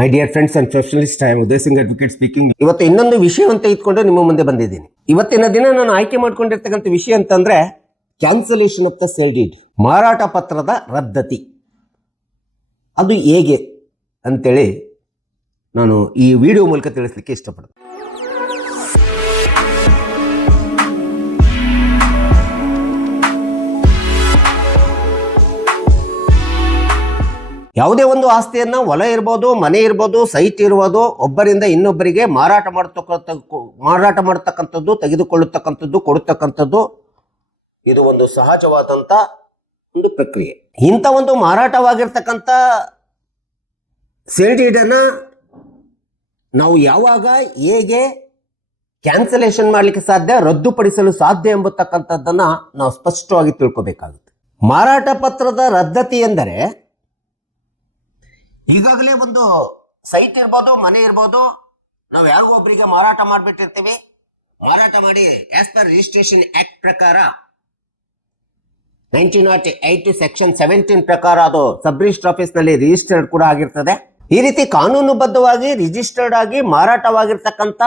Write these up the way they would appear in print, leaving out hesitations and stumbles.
My dear friends and professionalist, I am Uday Singh advocate speaking. ಇವತ್ತು ಇನ್ನೊಂದು ವಿಷಯವಂತ ಇಟ್ಕೊಂಡು ನಿಮ್ಮ ಮುಂದೆ ಬಂದಿದ್ದೀನಿ. ಇವತ್ತಿನ ದಿನ ನಾನು ಆಯ್ಕೆ ಮಾಡ್ಕೊಂಡಿರ್ತಕ್ಕಂಥ ವಿಷಯ ಅಂತಂದ್ರೆ cancellation of the sale deed, ಮಾರಾಟ ಪತ್ರದ ರದ್ದತಿ. ಅದು ಹೇಗೆ ಅಂತೇಳಿ ನಾನು ಈ ವಿಡಿಯೋ ಮೂಲಕ ತಿಳಿಸ್ಲಿಕ್ಕೆ ಇಷ್ಟಪಡ್ತೀನಿ. ಯಾವುದೇ ಒಂದು ಆಸ್ತಿಯನ್ನ ಹೊಲ ಇರ್ಬೋದು, ಮನೆ ಇರ್ಬೋದು, ಸೈಟ್ ಇರ್ಬೋದು, ಒಬ್ಬರಿಂದ ಇನ್ನೊಬ್ಬರಿಗೆ ಮಾರಾಟ ಮಾಡತಕ್ಕಂಥದ್ದು, ತೆಗೆದುಕೊಳ್ಳತಕ್ಕಂಥದ್ದು, ಕೊಡತಕ್ಕಂಥದ್ದು, ಇದು ಒಂದು ಸಹಜವಾದಂತ ಒಂದು ಪ್ರಕ್ರಿಯೆ. ಇಂಥ ಒಂದು ಮಾರಾಟವಾಗಿರ್ತಕ್ಕಂಥ ಸೇಲ್ ಡೀಡನ್ನ ನಾವು ಯಾವಾಗ ಹೇಗೆ ಕ್ಯಾನ್ಸಲೇಷನ್ ಮಾಡಲಿಕ್ಕೆ ಸಾಧ್ಯ, ರದ್ದುಪಡಿಸಲು ಸಾಧ್ಯ ಎಂಬತಕ್ಕಂಥದ್ದನ್ನ ನಾವು ಸ್ಪಷ್ಟವಾಗಿ ತಿಳ್ಕೋಬೇಕಾಗುತ್ತೆ. ಮಾರಾಟ ಪತ್ರದ ರದ್ದತಿ ಎಂದರೆ ಈಗಾಗಲೇ ಒಂದು ಸೈಟ್ ಇರ್ಬೋದು, ಮನೆ ಇರ್ಬೋದು, ನಾವು ಯಾರಿಗೋ ಒಬ್ಬರಿಗೆ ಮಾರಾಟ ಮಾಡಿಬಿಟ್ಟಿರ್ತೀವಿ. ಮಾರಾಟ ಮಾಡಿ ಆಸ್ ಪರ್ ರಿಜಿಸ್ಟ್ರೇಷನ್ ಆಕ್ಟ್ ಪ್ರಕಾರ 1908 ಸೆಕ್ಷನ್ 17 ಪ್ರಕಾರ ಅದು ಸಬ್ ರಿಜಿಸ್ಟರ್ ಆಫೀಸ್ ನಲ್ಲಿ ರಿಜಿಸ್ಟರ್ಡ್ ಕೂಡ ಆಗಿರ್ತದೆ. ಈ ರೀತಿ ಕಾನೂನುಬದ್ಧವಾಗಿ ರಿಜಿಸ್ಟರ್ಡ್ ಆಗಿ ಮಾರಾಟವಾಗಿರ್ತಕ್ಕಂಥ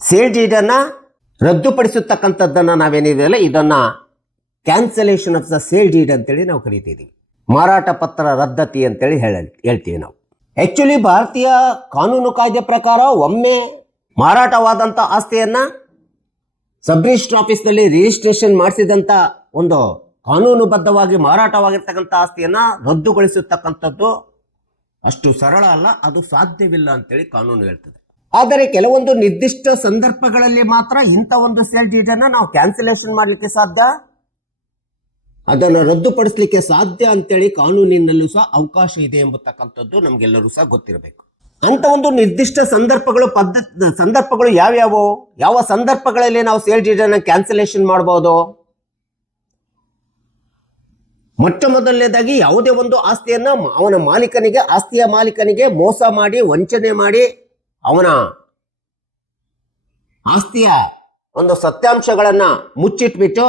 ಸೇಲ್ ಡೀಡ್ ಅನ್ನ ರದ್ದುಪಡಿಸತಕ್ಕಂಥದ್ದನ್ನ ನಾವೇನಿದೆಯಲ್ಲ, ಇದನ್ನ cancellation of the sale deed ಅಂತೇಳಿ ನಾವು ಕರಿತಿದ್ದೀವಿ. ಮಾರಾಟ ಪತ್ರ ರದ್ದತಿ ಅಂತೇಳಿ ಹೇಳ್ತೀವಿ ನಾವು. ಆಕ್ಚುಲಿ ಭಾರತೀಯ ಕಾನೂನು ಕಾಯ್ದೆ ಪ್ರಕಾರ ಒಮ್ಮೆ ಮಾರಾಟವಾದಂತ ಆಸ್ತಿಯನ್ನ ಸಬ್ ರಿಜಿಸ್ಟರ್ ಆಫೀಸ್ ನಲ್ಲಿ ರಿಜಿಸ್ಟ್ರೇಷನ್ ಮಾಡಿಸಿದಂತ ಒಂದು ಕಾನೂನುಬದ್ಧವಾಗಿ ಮಾರಾಟವಾಗಿರ್ತಕ್ಕಂಥ ಆಸ್ತಿಯನ್ನ ರದ್ದುಗೊಳಿಸತಕ್ಕಂಥದ್ದು ಅಷ್ಟು ಸರಳ ಅಲ್ಲ, ಅದು ಸಾಧ್ಯವಿಲ್ಲ ಅಂತೇಳಿ ಕಾನೂನು ಹೇಳ್ತದೆ. ಆದರೆ ಕೆಲವೊಂದು ನಿರ್ದಿಷ್ಟ ಸಂದರ್ಭಗಳಲ್ಲಿ ಮಾತ್ರ ಇಂಥ ಒಂದು ಸೇಲ್ ಡೀಡ್ ಅನ್ನ ನಾವು ಕ್ಯಾನ್ಸಲೇಷನ್ ಮಾಡಲಿಕ್ಕೆ ಸಾಧ್ಯ, ಅದನ್ನು ರದ್ದುಪಡಿಸಲಿಕ್ಕೆ ಸಾಧ್ಯ ಅಂತೇಳಿ ಕಾನೂನಿನಲ್ಲೂ ಸಹ ಅವಕಾಶ ಇದೆ ಎಂಬತಕ್ಕಂಥದ್ದು ನಮ್ಗೆಲ್ಲರೂ ಸಹ ಗೊತ್ತಿರಬೇಕು. ಅಂತ ಒಂದು ನಿರ್ದಿಷ್ಟ ಸಂದರ್ಭಗಳು ಯಾವ್ಯಾವು, ಯಾವ ಸಂದರ್ಭಗಳಲ್ಲಿ ನಾವು ಸೇಲ್ ಡೀಡ್ ಅನ್ನ ಕ್ಯಾನ್ಸಲೇಷನ್ ಮಾಡಬಹುದು? ಮೊಟ್ಟ ಮೊದಲನೇದಾಗಿ ಯಾವುದೇ ಒಂದು ಆಸ್ತಿಯನ್ನ ಅವನ ಮಾಲೀಕನಿಗೆ, ಆಸ್ತಿಯ ಮಾಲೀಕನಿಗೆ ಮೋಸ ಮಾಡಿ, ವಂಚನೆ ಮಾಡಿ, ಅವನ ಆಸ್ತಿಯ ಒಂದು ಸತ್ಯಾಂಶಗಳನ್ನ ಮುಚ್ಚಿಟ್ಬಿಟ್ಟು,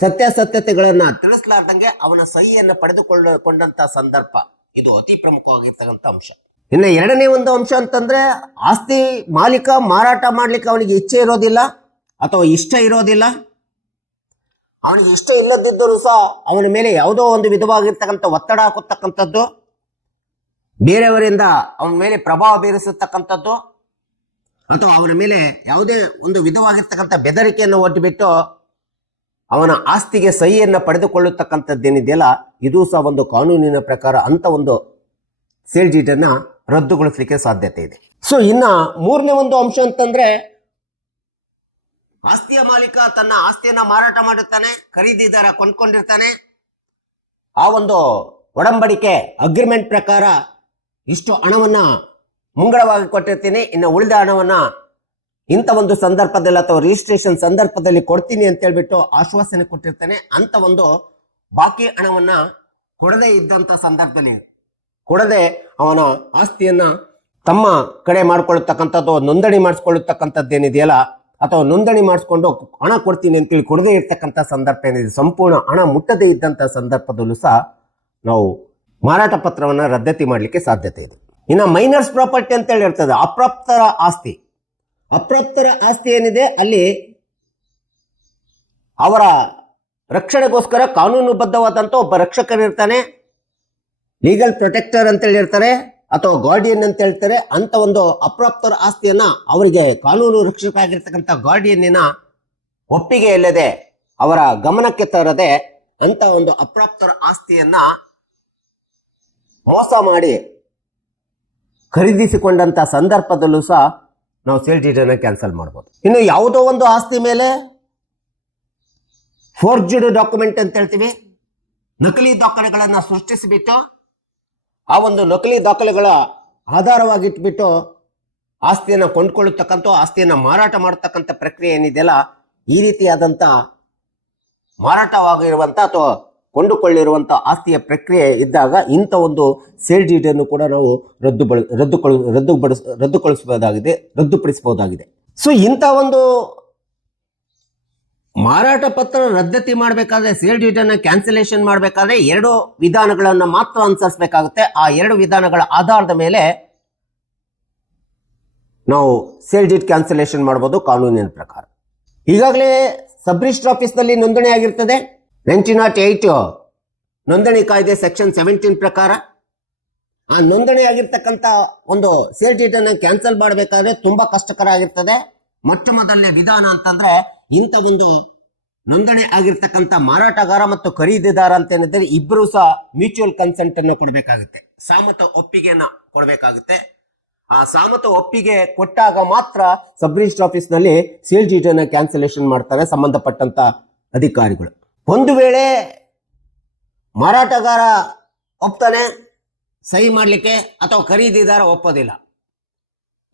ಸತ್ಯಾಸತ್ಯತೆಗಳನ್ನ ತಿಳಿಸಲಾರ್ದಂಗೆ ಅವನ ಸಹಿಯನ್ನು ಪಡೆದುಕೊಂಡಂತ ಸಂದರ್ಭ, ಇದು ಅತಿ ಪ್ರಮುಖವಾಗಿರ್ತಕ್ಕಂಥ ಅಂಶ. ಇನ್ನು ಎರಡನೇ ಒಂದು ಅಂಶ ಅಂತಂದ್ರೆ, ಆಸ್ತಿ ಮಾಲೀಕ ಮಾರಾಟ ಮಾಡ್ಲಿಕ್ಕೆ ಅವನಿಗೆ ಇಚ್ಛೆ ಇರೋದಿಲ್ಲ ಅಥವಾ ಇಷ್ಟ ಇರೋದಿಲ್ಲ. ಅವನಿಗೆ ಇಷ್ಟ ಇಲ್ಲದಿದ್ದರೂ ಸಹ ಅವನ ಮೇಲೆ ಯಾವುದೋ ಒಂದು ವಿಧವಾಗಿರ್ತಕ್ಕಂಥ ಒತ್ತಡ ಹಾಕತಕ್ಕಂಥದ್ದು, ಬೇರೆಯವರಿಂದ ಅವನ ಮೇಲೆ ಪ್ರಭಾವ ಬೀರಿಸತಕ್ಕಂಥದ್ದು, ಅಥವಾ ಅವನ ಮೇಲೆ ಯಾವುದೇ ಒಂದು ವಿಧವಾಗಿರ್ತಕ್ಕಂಥ ಬೆದರಿಕೆಯನ್ನು ಒಡ್ಡಿಬಿಟ್ಟು ಅವನ ಆಸ್ತಿಗೆ ಸಹಿಯನ್ನ ಪಡೆದುಕೊಳ್ಳತಕ್ಕಂಥದ್ದೇನಿದೆಯಲ್ಲ, ಇದು ಸಹ ಒಂದು ಕಾನೂನಿನ ಪ್ರಕಾರ ಅಂತ ಒಂದು ಸೇಲ್ ಡೀಡ್ ಅನ್ನ ರದ್ದುಗೊಳಿಸಲಿಕ್ಕೆ ಸಾಧ್ಯತೆ ಇದೆ. ಸೊ ಇನ್ನ ಮೂರನೇ ಒಂದು ಅಂಶ ಅಂತಂದ್ರೆ, ಆಸ್ತಿಯ ಮಾಲೀಕ ತನ್ನ ಆಸ್ತಿಯನ್ನ ಮಾರಾಟ ಮಾಡಿರ್ತಾನೆ, ಖರೀದಿದಾರ ಕೊಂಡ್ಕೊಂಡಿರ್ತಾನೆ. ಆ ಒಂದು ಒಡಂಬಡಿಕೆ ಅಗ್ರಿಮೆಂಟ್ ಪ್ರಕಾರ ಇಷ್ಟು ಹಣವನ್ನ ಮುಂಗಡವಾಗಿ ಕೊಟ್ಟಿರ್ತೀನಿ, ಇನ್ನು ಉಳಿದ ಹಣವನ್ನ ಇಂಥ ಒಂದು ಸಂದರ್ಭದಲ್ಲಿ ಅಥವಾ ರಿಜಿಸ್ಟ್ರೇಷನ್ ಸಂದರ್ಭದಲ್ಲಿ ಕೊಡ್ತೀನಿ ಅಂತ ಹೇಳ್ಬಿಟ್ಟು ಆಶ್ವಾಸನೆ ಕೊಟ್ಟಿರ್ತಾನೆ. ಅಂತ ಒಂದು ಬಾಕಿ ಹಣವನ್ನ ಕೊಡದೇ ಇದ್ದಂತ ಸಂದರ್ಭದಲ್ಲಿ, ಕೊಡದೆ ಅವನ ಆಸ್ತಿಯನ್ನ ತಮ್ಮ ಕಡೆ ಮಾಡ್ಕೊಳ್ಳತಕ್ಕಂಥದ್ದು, ನೋಂದಣಿ ಮಾಡಿಸ್ಕೊಳ್ಳತಕ್ಕಂಥದ್ದೇನಿದೆಯಲ್ಲ, ಅಥವಾ ನೋಂದಣಿ ಮಾಡಿಸ್ಕೊಂಡು ಹಣ ಕೊಡ್ತೀನಿ ಅಂತೇಳಿ ಕೊಡದೇ ಇರ್ತಕ್ಕಂಥ ಸಂದರ್ಭ ಏನಿದೆ, ಸಂಪೂರ್ಣ ಹಣ ಮುಟ್ಟದೇ ಇದ್ದಂಥ ಸಂದರ್ಭದಲ್ಲೂ ಸಹ ನಾವು ಮಾರಾಟ ಪತ್ರವನ್ನ ರದ್ದತಿ ಮಾಡಲಿಕ್ಕೆ ಸಾಧ್ಯತೆ ಇದೆ. ಇನ್ನು ಮೈನರ್ಸ್ ಪ್ರಾಪರ್ಟಿ ಅಂತೇಳಿ ಇರ್ತದೆ, ಅಪ್ರಾಪ್ತರ ಆಸ್ತಿ. ಅಪ್ರಾಪ್ತರ ಆಸ್ತಿ ಏನಿದೆ ಅಲ್ಲಿ ಅವರ ರಕ್ಷಣೆಗೋಸ್ಕರ ಕಾನೂನುಬದ್ಧವಾದಂಥ ಒಬ್ಬ ರಕ್ಷಕರಿರ್ತಾನೆ, ಲೀಗಲ್ ಪ್ರೊಟೆಕ್ಟರ್ ಅಂತೇಳಿ ಇರ್ತಾರೆ, ಅಥವಾ ಗಾರ್ಡಿಯನ್ ಅಂತ ಹೇಳ್ತಾರೆ. ಅಂತ ಒಂದು ಅಪ್ರಾಪ್ತರ ಆಸ್ತಿಯನ್ನ ಅವರಿಗೆ ಕಾನೂನು ರಕ್ಷಕ ಆಗಿರ್ತಕ್ಕಂಥ ಗಾರ್ಡಿಯನ್ನಿನ ಒಪ್ಪಿಗೆ ಇಲ್ಲದೆ, ಅವರ ಗಮನಕ್ಕೆ ತರದೆ ಅಂತ ಒಂದು ಅಪ್ರಾಪ್ತರ ಆಸ್ತಿಯನ್ನ ಮೋಸ ಮಾಡಿ ಖರೀದಿಸಿಕೊಂಡಂತ ಸಂದರ್ಭದಲ್ಲೂ ಸಹ ನಾವು ಸೇಲ್ ಡೀಡ್ ಅನ್ನ ಕ್ಯಾನ್ಸಲ್ ಮಾಡಬಹುದು. ಇನ್ನು ಯಾವುದೋ ಒಂದು ಆಸ್ತಿ ಮೇಲೆ ಫೋರ್ಜ್ಡ್ ಡಾಕ್ಯುಮೆಂಟ್ ಅಂತ ಹೇಳ್ತೀವಿ, ನಕಲಿ ದಾಖಲೆಗಳನ್ನ ಸೃಷ್ಟಿಸಿಬಿಟ್ಟು ಆ ಒಂದು ನಕಲಿ ದಾಖಲೆಗಳ ಆಧಾರವಾಗಿಟ್ಬಿಟ್ಟು ಆಸ್ತಿಯನ್ನ ಕೊಂಡ್ಕೊಳ್ಳತಕ್ಕಂಥ, ಆಸ್ತಿಯನ್ನ ಮಾರಾಟ ಮಾಡತಕ್ಕಂಥ ಪ್ರಕ್ರಿಯೆ ಏನಿದೆಯಲ್ಲ, ಈ ರೀತಿಯಾದಂಥ ಮಾರಾಟವಾಗಿರುವಂತ ಅಥವಾ ಕೊಂಡುಕೊಳ್ಳಿರುವಂತ ಆಸ್ತಿಯ ಪ್ರಕ್ರಿಯೆ ಇದ್ದಾಗ ಇಂಥ ಒಂದು ಸೇಲ್ ಡೀಡ್ ಅನ್ನು ಕೂಡ ನಾವು ರದ್ದುಪಡಿಸಬಹುದಾಗಿದೆ. ಸೊ ಇಂಥ ಒಂದು ಮಾರಾಟ ಪತ್ರ ರದ್ದತಿ ಮಾಡಬೇಕಾದ್ರೆ, ಸೇಲ್ ಡೀಡ್ ಅನ್ನ ಕ್ಯಾನ್ಸಲೇಷನ್ ಮಾಡಬೇಕಾದ್ರೆ ಎರಡು ವಿಧಾನಗಳನ್ನು ಮಾತ್ರ ಅನುಸರಿಸಬೇಕಾಗುತ್ತೆ. ಆ ಎರಡು ವಿಧಾನಗಳ ಆಧಾರದ ಮೇಲೆ ನಾವು ಸೇಲ್ ಡೀಡ್ ಕ್ಯಾನ್ಸಲೇಷನ್ ಮಾಡ್ಬೋದು ಕಾನೂನಿನ ಪ್ರಕಾರ. ಈಗಾಗಲೇ ಸಬ್ ರಿಜಿಸ್ಟರ್ ಆಫೀಸ್ನಲ್ಲಿ ನೋಂದಣಿ ಆಗಿರ್ತದೆ. 1908 ನೋಂದಣಿ ಕಾಯ್ದೆ ಸೆಕ್ಷನ್ 17 ಪ್ರಕಾರ ಆ ನೋಂದಣಿ ಆಗಿರ್ತಕ್ಕಂಥ ಒಂದು ಸೇಲ್ ಡೀಡ್ ಅನ್ನು ಕ್ಯಾನ್ಸಲ್ ಮಾಡಬೇಕಾದ್ರೆ ತುಂಬಾ ಕಷ್ಟಕರ ಆಗಿರ್ತದೆ. ಮೊಟ್ಟ ಮೊದಲನೇ ವಿಧಾನ ಅಂತಂದ್ರೆ ಇಂಥ ಒಂದು ನೋಂದಣಿ ಆಗಿರ್ತಕ್ಕಂಥ ಮಾರಾಟಗಾರ ಮತ್ತು ಖರೀದಿದಾರ ಅಂತ ಏನಿದ್ರೆ ಇಬ್ಬರು ಸಹ ಮ್ಯೂಚುವಲ್ ಕನ್ಸೆಂಟ್ ಅನ್ನು ಕೊಡಬೇಕಾಗುತ್ತೆ, ಸಾಮತ ಒಪ್ಪಿಗೆಯನ್ನ ಕೊಡಬೇಕಾಗುತ್ತೆ. ಆ ಸಾಮತ ಒಪ್ಪಿಗೆ ಕೊಟ್ಟಾಗ ಮಾತ್ರ ಸಬ್ ರಿಜಿಸ್ಟರ್ ಆಫೀಸ್ ನಲ್ಲಿ ಸೇಲ್ ಡೀಡ್ ಅನ್ನು ಕ್ಯಾನ್ಸಲೇಷನ್ ಮಾಡ್ತಾರೆ ಸಂಬಂಧಪಟ್ಟಂತ ಅಧಿಕಾರಿಗಳು. ಒಂದು ವೇಳೆ ಮಾರಾಟಗಾರ ಒಪ್ತಾನೆ ಸಹಿ ಮಾಡ್ಲಿಕ್ಕೆ ಅಥವಾ ಖರೀದಿದಾರ ಒಪ್ಪೋದಿಲ್ಲ,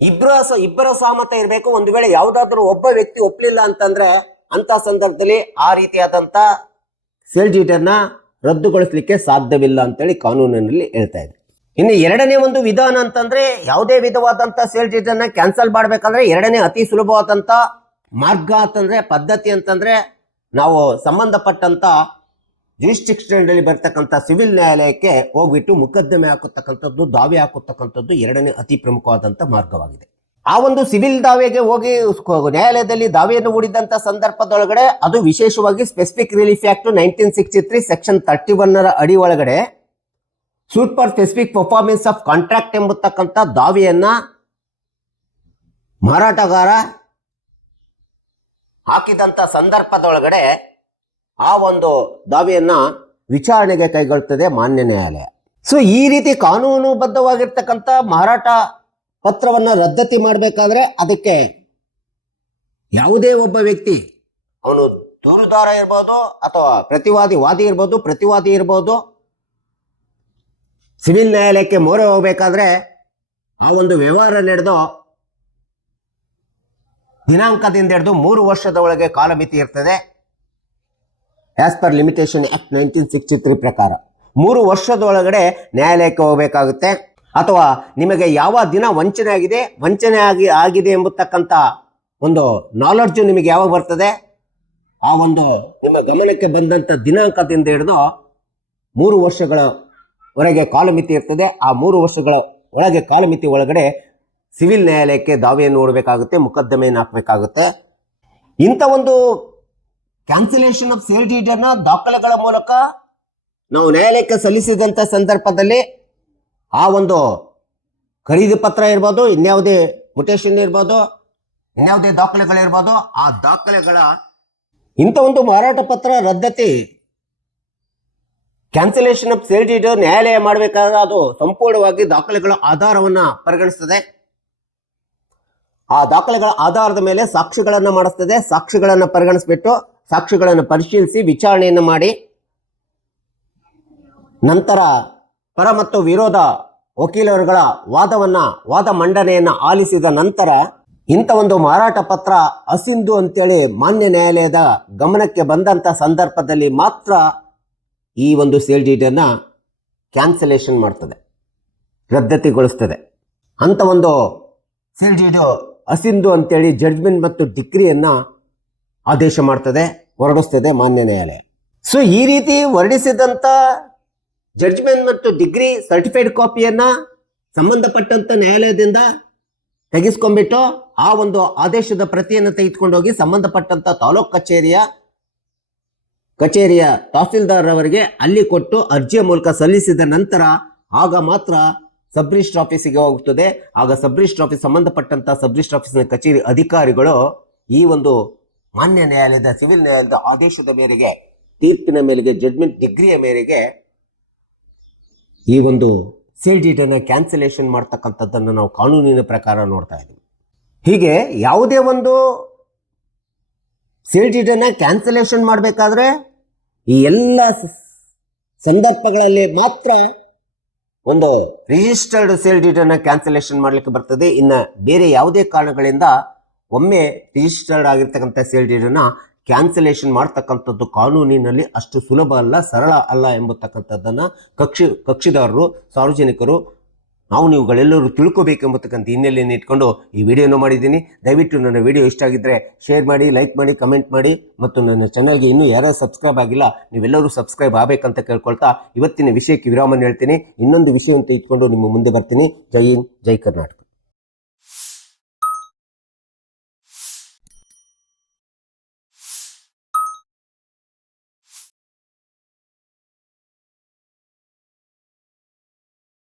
ಇಬ್ಬರ ಸಹಮತ ಇರಬೇಕು. ಒಂದು ವೇಳೆ ಯಾವುದಾದ್ರೂ ಒಬ್ಬ ವ್ಯಕ್ತಿ ಒಪ್ಪಲಿಲ್ಲ ಅಂತಂದ್ರೆ ಅಂತ ಸಂದರ್ಭದಲ್ಲಿ ಆ ರೀತಿಯಾದಂತ ಸೇಲ್ ಡೀಡ್ ಅನ್ನ ರದ್ದುಗೊಳಿಸಲಿಕ್ಕೆ ಸಾಧ್ಯವಿಲ್ಲ ಅಂತೇಳಿ ಕಾನೂನಿನಲ್ಲಿ ಹೇಳ್ತಾ ಇದೆ. ಇನ್ನು ಎರಡನೇ ಒಂದು ವಿಧಾನ ಅಂತಂದ್ರೆ ಯಾವುದೇ ವಿಧವಾದಂತ ಸೇಲ್ ಡೀಡ್ ಅನ್ನ ಕ್ಯಾನ್ಸಲ್ ಮಾಡ್ಬೇಕಂದ್ರೆ ಎರಡನೇ ಅತಿ ಸುಲಭವಾದಂತ ಮಾರ್ಗ ಅಂತಂದ್ರೆ ಪದ್ಧತಿ ಅಂತಂದ್ರೆ ನಾವು ಸಂಬಂಧಪಟ್ಟಂತ ಜುರಿಸ್ಡಿಕ್ಷನ್ ಅಲ್ಲಿ ಬರ್ತಕ್ಕಂಥ ಸಿವಿಲ್ ನ್ಯಾಯಾಲಯಕ್ಕೆ ಹೋಗ್ಬಿಟ್ಟು ಮೊಕದ್ದಮೆ ಹಾಕತಕ್ಕಂಥದ್ದು, ದಾವೆ ಹಾಕತಕ್ಕಂಥದ್ದು ಎರಡನೇ ಅತಿ ಪ್ರಮುಖವಾದಂತ ಮಾರ್ಗವಾಗಿದೆ. ಆ ಒಂದು ಸಿವಿಲ್ ದಾವೆಗೆ ಹೋಗಿ ನ್ಯಾಯಾಲಯದಲ್ಲಿ ದಾವೆಯನ್ನು ಹೂಡಿದಂತ ಸಂದರ್ಭದೊಳಗಡೆ ಅದು ವಿಶೇಷವಾಗಿ ಸ್ಪೆಸಿಫಿಕ್ ರಿಲೀಫ್ ಆಕ್ಟ್ 1963 ಸೆಕ್ಷನ್ 31 ಅಡಿ ಒಳಗಡೆ suit for specific performance of contract ಎಂಬತಕ್ಕಂಥ ದಾವೆಯನ್ನ ಮಾರಾಟಗಾರ ಹಾಕಿದಂತ ಸಂದರ್ಭದೊಳಗಡೆ ಆ ಒಂದು ದಾವೆಯನ್ನ ವಿಚಾರಣೆಗೆ ಕೈಗೊಳ್ಳುತ್ತದೆ ಮಾನ್ಯ ನ್ಯಾಯಾಲಯ. ಸೊ ಈ ರೀತಿ ಕಾನೂನುಬದ್ಧವಾಗಿರ್ತಕ್ಕಂಥ ಮಾರಾಟ ಪತ್ರವನ್ನ ರದ್ದತಿ ಮಾಡಬೇಕಾದ್ರೆ ಅದಕ್ಕೆ ಯಾವುದೇ ಒಬ್ಬ ವ್ಯಕ್ತಿ, ಅವನು ದೂರುದಾರ ಇರ್ಬೋದು ಅಥವಾ ವಾದಿ ಇರ್ಬೋದು, ಸಿವಿಲ್ ನ್ಯಾಯಾಲಯಕ್ಕೆ ಮೊರೆ ಹೋಗಬೇಕಾದ್ರೆ ಆ ಒಂದು ವ್ಯವಹಾರ ನಡೆದು ದಿನಾಂಕದಿಂದ ಹಿಡಿದು 3 ವರ್ಷದ ಒಳಗೆ ಕಾಲಮಿತಿ ಇರ್ತದೆ. ಆಸ್ ಪರ್ ಲಿಮಿಟೇಷನ್ ಆಕ್ಟ್ 1963 ಪ್ರಕಾರ 3 ವರ್ಷದ ಒಳಗಡೆ ನ್ಯಾಯಾಲಯಕ್ಕೆ ಹೋಗಬೇಕಾಗುತ್ತೆ. ಅಥವಾ ನಿಮಗೆ ಯಾವ ದಿನ ವಂಚನೆ ಆಗಿದೆ ಎಂಬತಕ್ಕಂಥ ಒಂದು ನಾಲೆಡ್ಜ್ ನಿಮಗೆ ಯಾವಾಗ ಬರ್ತದೆ, ಆ ಒಂದು ನಿಮ್ಮ ಗಮನಕ್ಕೆ ಬಂದಂತ ದಿನಾಂಕದಿಂದ ಹಿಡಿದು 3 ವರ್ಷಗಳವರೆಗೆ ಕಾಲಮಿತಿ ಇರ್ತದೆ. ಆ 3 ವರ್ಷಗಳ ಒಳಗೆ ಕಾಲಮಿತಿ ಒಳಗಡೆ ಸಿವಿಲ್ ನ್ಯಾಯಾಲಯಕ್ಕೆ ದಾವೆಯನ್ನು ಹೂಡಬೇಕಾಗುತ್ತೆ, ಮೊಕದ್ದಮೆಯನ್ನು ಹಾಕಬೇಕಾಗುತ್ತೆ. ಇಂಥ ಒಂದು ಕ್ಯಾನ್ಸಲೇಷನ್ ಆಫ್ ಸೇಲ್ ಡೀಡ್ ಅನ್ನ ದಾಖಲೆಗಳ ಮೂಲಕ ನಾವು ನ್ಯಾಯಾಲಯಕ್ಕೆ ಸಲ್ಲಿಸಿದಂತ ಸಂದರ್ಭದಲ್ಲಿ ಆ ಒಂದು ಖರೀದಿ ಪತ್ರ ಇರ್ಬೋದು, ಇನ್ಯಾವುದೇ ಮುಟೇಷನ್ ಇರ್ಬೋದು, ಇನ್ಯಾವುದೇ ದಾಖಲೆಗಳಿರ್ಬೋದು, ಆ ದಾಖಲೆಗಳ ಇಂಥ ಒಂದು ಮಾರಾಟ ಪತ್ರ ರದ್ದತಿ ಕ್ಯಾನ್ಸಲೇಷನ್ ಆಫ್ ಸೇಲ್ ಡೀಡ್ ನ್ಯಾಯಾಲಯ ಮಾಡಬೇಕಾದ್ರೆ ಅದು ಸಂಪೂರ್ಣವಾಗಿ ದಾಖಲೆಗಳ ಆಧಾರವನ್ನ ಪರಿಗಣಿಸ್ತದೆ. ಆ ದಾಖಲೆಗಳ ಆಧಾರದ ಮೇಲೆ ಸಾಕ್ಷಿಗಳನ್ನ ಮಾಡಿಸ್ತದೆ. ಸಾಕ್ಷಿಗಳನ್ನ ಪರಿಗಣಿಸ್ಬಿಟ್ಟು ಸಾಕ್ಷಿಗಳನ್ನು ಪರಿಶೀಲಿಸಿ ವಿಚಾರಣೆಯನ್ನು ಮಾಡಿ ನಂತರ ಪರ ಮತ್ತು ವಿರೋಧ ವಕೀಲರುಗಳ ವಾದ ಮಂಡನೆಯನ್ನ ಆಲಿಸಿದ ನಂತರ ಇಂಥ ಒಂದು ಮಾರಾಟ ಪತ್ರ ಅಸಿಂಧು ಅಂತೇಳಿ ಮಾನ್ಯ ನ್ಯಾಯಾಲಯದ ಗಮನಕ್ಕೆ ಬಂದಂತ ಸಂದರ್ಭದಲ್ಲಿ ಮಾತ್ರ ಈ ಒಂದು ಸೇಲ್ ಡೀಡ್ ಅನ್ನ ಕ್ಯಾನ್ಸಲೇಷನ್ ಮಾಡ್ತದೆ, ರದ್ದತಿಗೊಳಿಸ್ತದೆ. ಅಂತ ಒಂದು ಸೇಲ್ ಡೀಡ್ ಅಸಿಂಧು ಅಂತೇಳಿ ಜಡ್ಜ್ಮೆಂಟ್ ಮತ್ತು ಡಿಗ್ರಿಯನ್ನ ಆದೇಶ ಮಾಡ್ತದೆ, ಹೊರಡಿಸ್ತದೆ ಮಾನ್ಯ ನ್ಯಾಯಾಲಯ. ಸೊ ಈ ರೀತಿ ಹೊರಡಿಸಿದಂತ ಜಡ್ಜ್ಮೆಂಟ್ ಮತ್ತು ಡಿಗ್ರಿ ಸರ್ಟಿಫೈಡ್ ಕಾಪಿಯನ್ನ ಸಂಬಂಧಪಟ್ಟಂತ ನ್ಯಾಯಾಲಯದಿಂದ ತೆಗೆಸ್ಕೊಂಡ್ಬಿಟ್ಟು ಆ ಒಂದು ಆದೇಶದ ಪ್ರತಿಯನ್ನು ತೆಗೆದುಕೊಂಡೋಗಿ ಸಂಬಂಧಪಟ್ಟಂತ ತಾಲೂಕ್ ಕಚೇರಿಯ ತಹಸೀಲ್ದಾರ್ ಅವರಿಗೆ ಅಲ್ಲಿ ಕೊಟ್ಟು ಅರ್ಜಿಯ ಮೂಲಕ ಸಲ್ಲಿಸಿದ ನಂತರ ಆಗ ಮಾತ್ರ ಸಬ್ ರಿಜಿಸ್ಟರ್ ಆಫೀಸಿಗೆ ಹೋಗುತ್ತದೆ. ಆಗ ಸಬ್ ರಿಜಿಸ್ಟರ್ ಆಫೀಸ್ ಸಂಬಂಧಪಟ್ಟಂತ ಸಬ್ ರಿಜಿಸ್ಟರ್ ಆಫೀಸ್ನ ಕಚೇರಿ ಅಧಿಕಾರಿಗಳು ಈ ಒಂದು ಮಾನ್ಯ ನ್ಯಾಯಾಲಯದ ಸಿವಿಲ್ ನ್ಯಾಯಾಲಯದ ಆದೇಶದ ಮೇರೆಗೆ, ತೀರ್ಪಿನ ಮೇರೆಗೆ, ಜಡ್ಜ್ಮೆಂಟ್ ಡಿಗ್ರಿಯ ಮೇರೆಗೆ ಈ ಒಂದು ಸೇಲ್ ಡೀಡ್ ಅನ್ನು ಕ್ಯಾನ್ಸಲೇಷನ್ ಮಾಡ್ತಕ್ಕಂಥದ್ದನ್ನು ನಾವು ಕಾನೂನಿನ ಪ್ರಕಾರ ನೋಡ್ತಾ ಇದ್ದೀವಿ. ಹೀಗೆ ಯಾವುದೇ ಒಂದು ಸೇಲ್ ಡೀಡ್ ಅನ್ನು ಕ್ಯಾನ್ಸಲೇಷನ್ ಮಾಡಬೇಕಾದ್ರೆ ಈ ಎಲ್ಲ ಸಂದರ್ಭಗಳಲ್ಲಿ ಮಾತ್ರ ಒಂದು ರಿಜಿಸ್ಟರ್ಡ್ ಸೇಲ್ ಡೀಡ್ ಅನ್ನು ಕ್ಯಾನ್ಸಲೇಷನ್ ಮಾಡಲಿಕ್ಕೆ ಬರ್ತದೆ. ಇನ್ನು ಬೇರೆ ಯಾವುದೇ ಕಾರಣಗಳಿಂದ ಒಮ್ಮೆ ರಿಜಿಸ್ಟರ್ಡ್ ಆಗಿರ್ತಕ್ಕಂಥ ಸೇಲ್ ಡೀಡ್ ಅನ್ನ ಕ್ಯಾನ್ಸಲೇಷನ್ ಮಾಡ್ತಕ್ಕಂಥದ್ದು ಕಾನೂನಿನಲ್ಲಿ ಅಷ್ಟು ಸುಲಭ ಅಲ್ಲ, ಸರಳ ಅಲ್ಲ ಎಂಬತಕ್ಕಂಥದ್ದನ್ನ ಕಕ್ಷಿದಾರರು, ಸಾರ್ವಜನಿಕರು, ನೀವುಗಳೆಲ್ಲರೂ ತಿಳ್ಕೋಬೇಕೆಂಬತಕ್ಕಂಥ ಹಿನ್ನೆಲೆಯನ್ನು ಇಟ್ಕೊಂಡು ಈ ವಿಡಿಯೋನ ಮಾಡಿದ್ದೀನಿ. ದಯವಿಟ್ಟು ನನ್ನ ವಿಡಿಯೋ ಇಷ್ಟ ಆಗಿದ್ದರೆ ಶೇರ್ ಮಾಡಿ, ಲೈಕ್ ಮಾಡಿ, ಕಮೆಂಟ್ ಮಾಡಿ, ಮತ್ತು ನನ್ನ ಚಾನಲ್ಗೆ ಇನ್ನೂ ಯಾರು ಸಬ್ಸ್ಕ್ರೈಬ್ ಆಗಿಲ್ಲ ನೀವೆಲ್ಲರೂ ಸಬ್ಸ್ಕ್ರೈಬ್ ಆಗಬೇಕಂತ ಕೇಳ್ಕೊಳ್ತಾ ಇವತ್ತಿನ ವಿಷಯಕ್ಕೆ ವಿರಾಮನ ಹೇಳ್ತೀನಿ. ಇನ್ನೊಂದು ವಿಷಯ ಅಂತ ಇಟ್ಕೊಂಡು ನಿಮ್ಮ ಮುಂದೆ ಬರ್ತೀನಿ. ಜೈ ಹಿಂದ್, ಜೈ ಕರ್ನಾಟಕ.